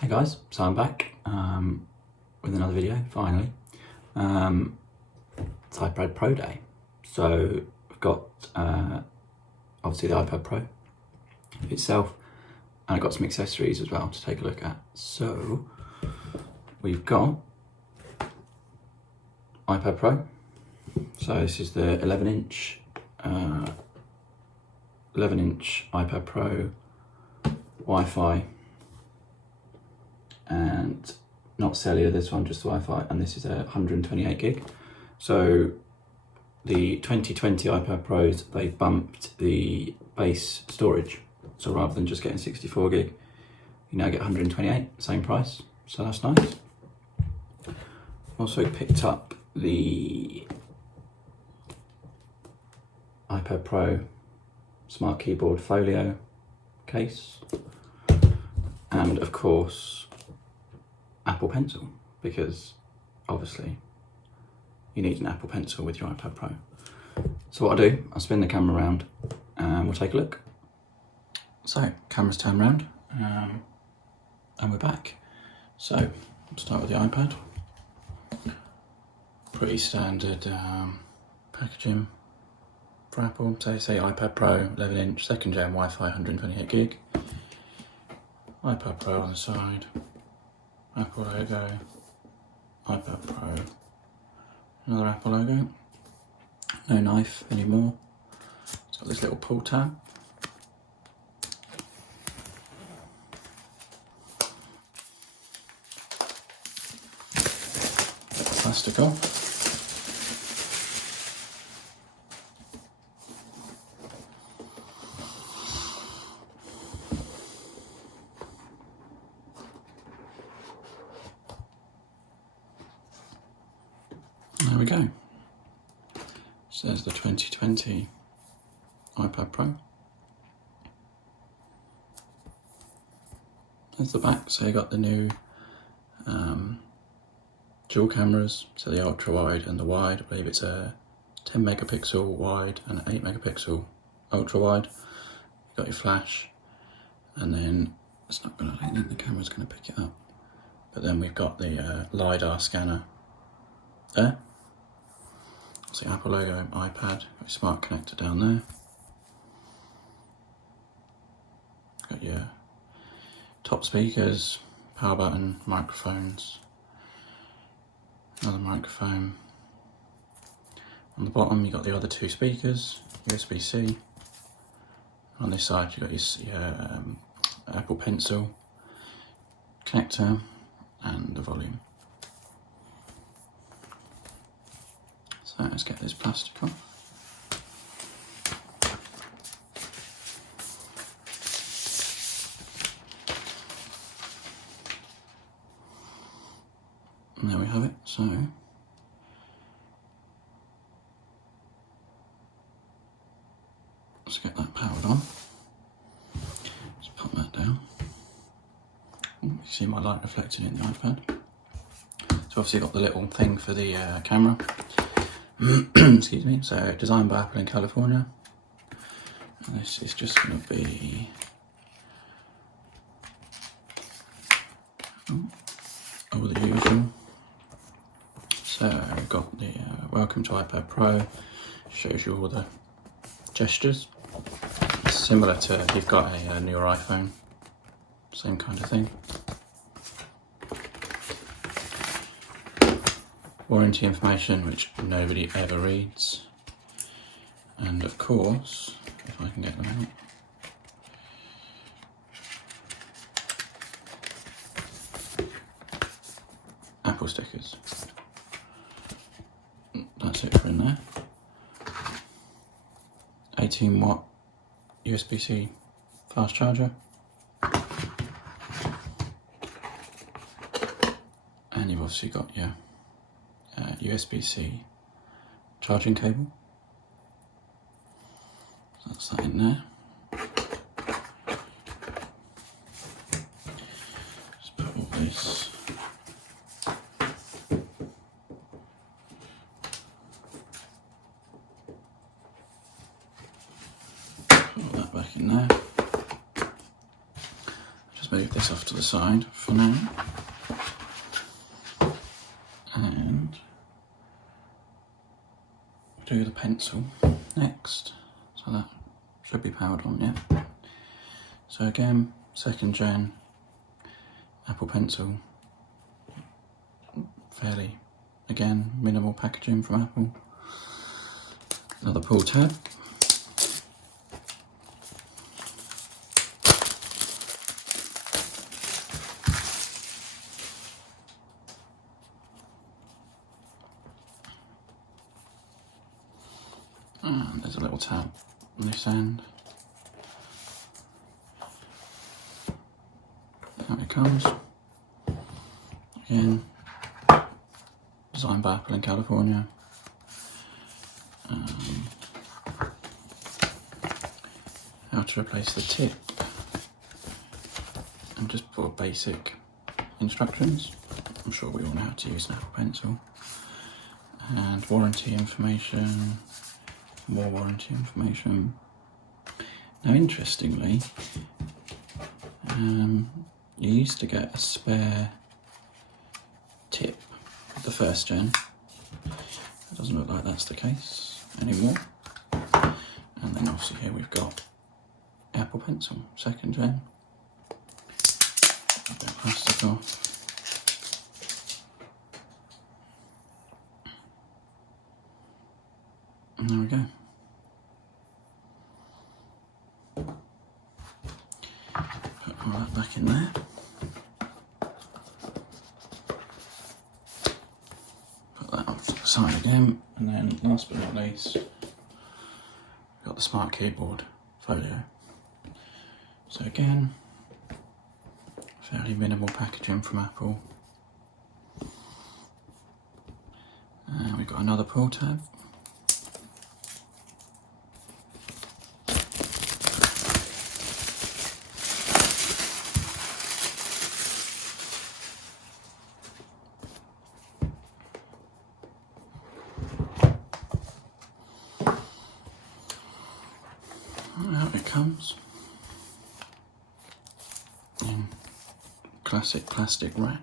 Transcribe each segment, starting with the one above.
Hey guys, so I'm back with another video, finally. It's iPad Pro Day. So we've got obviously the iPad Pro itself, and I've got some accessories as well to take a look at. So we've got iPad Pro. So this is the 11-inch iPad Pro Wi-Fi, and not cellular, this one just Wi-Fi, and this is a 128 gig. So the 2020 iPad Pros, they bumped the base storage. So rather than just getting 64 gig, you now get 128, same price. So that's nice. Also picked up the iPad Pro Smart Keyboard Folio case, and of course Apple Pencil, because obviously you need an Apple Pencil with your iPad Pro. So what I'll do, I'll spin the camera around and we'll take a look. So camera's turned around and we're back. So I'll start with the iPad. Pretty standard packaging for Apple. So say iPad Pro 11-inch 2nd gen Wi-Fi 128 gig. iPad Pro on the side. Apple logo, iPad Pro, another Apple logo, no knife anymore. It's got this little pull tab. Plastic off. There we go. So there's the 2020 iPad Pro. There's the back, so you got the new dual cameras, so the ultra wide and the wide. I believe it's a 10 megapixel wide and an 8 megapixel ultra wide. You've got your flash, and then it's not going to, I think the camera's going to pick it up. But then we've got the LiDAR scanner there. So the Apple logo, iPad, got your smart connector down there. Got your top speakers, power button, microphones, another microphone. On the bottom you got the other two speakers, USB-C. On this side you got your Apple Pencil connector and the volume. So let's get this plastic off. And there we have it. So let's get that powered on. Just pop that down. You can see my light reflecting in the iPad. So obviously got the little thing for the camera. Excuse me. So designed by Apple in California. And this is just going to be all the usual. So we've got the welcome to iPad Pro. Shows you all the gestures. It's similar to if you've got a newer iPhone. Same kind of thing. Warranty information, which nobody ever reads. And of course, if I can get them out, Apple stickers. That's it for in there. 18 watt USB-C fast charger. And you've obviously got your USB-C charging cable. So that's that in there. Just put all this back in there. Just move this off to the side for now. And do the pencil next. So that should be powered on, yeah. So again, 2nd gen Apple Pencil. Fairly, again, minimal packaging from Apple. Another pull tab. And there's a little tab on this end. Out it comes. Again, designed by Apple in California. How to replace the tip. And just for basic instructions. I'm sure we all know how to use an Apple Pencil. And warranty information. More warranty information. Now, interestingly, you used to get a spare tip with the 1st gen. It doesn't look like that's the case anymore. And then obviously here we've got Apple Pencil, 2nd gen. A bit of plastic off. And there we go. Put all that back in there. Put that off to the side again. And then last but not least, we've got the Smart Keyboard Folio. So again, fairly minimal packaging from Apple. And we've got another pull tab. Out it comes in classic plastic wrap.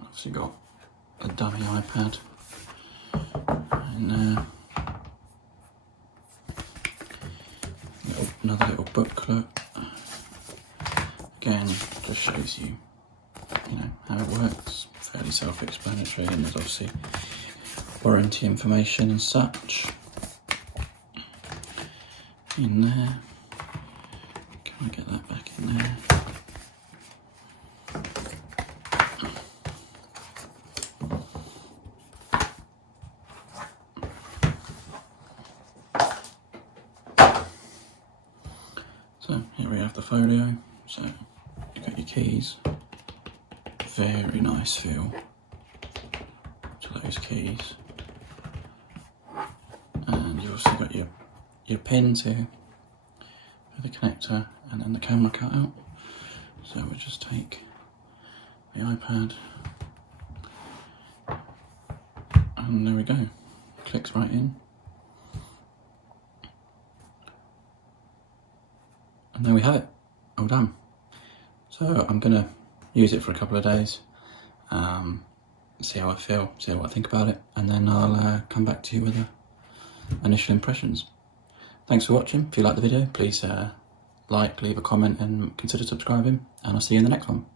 Obviously got a dummy iPad in there. Another little booklet. Again, just shows you, how it works. Fairly self-explanatory, and there's obviously warranty information and such in there. Can I get that back in there? So here we have the folio. So you've got your keys. Very nice feel to those keys. And you've also got your pins here for the connector and then the camera cutout. So we'll just take the iPad and there we go. Clicks right in. And there we have it. All done. So I'm gonna use it for a couple of days, see how I feel, see what I think about it, and then I'll come back to you with initial impressions. Thanks for watching. If you like the video, please like, leave a comment and consider subscribing, and I'll see you in the next one.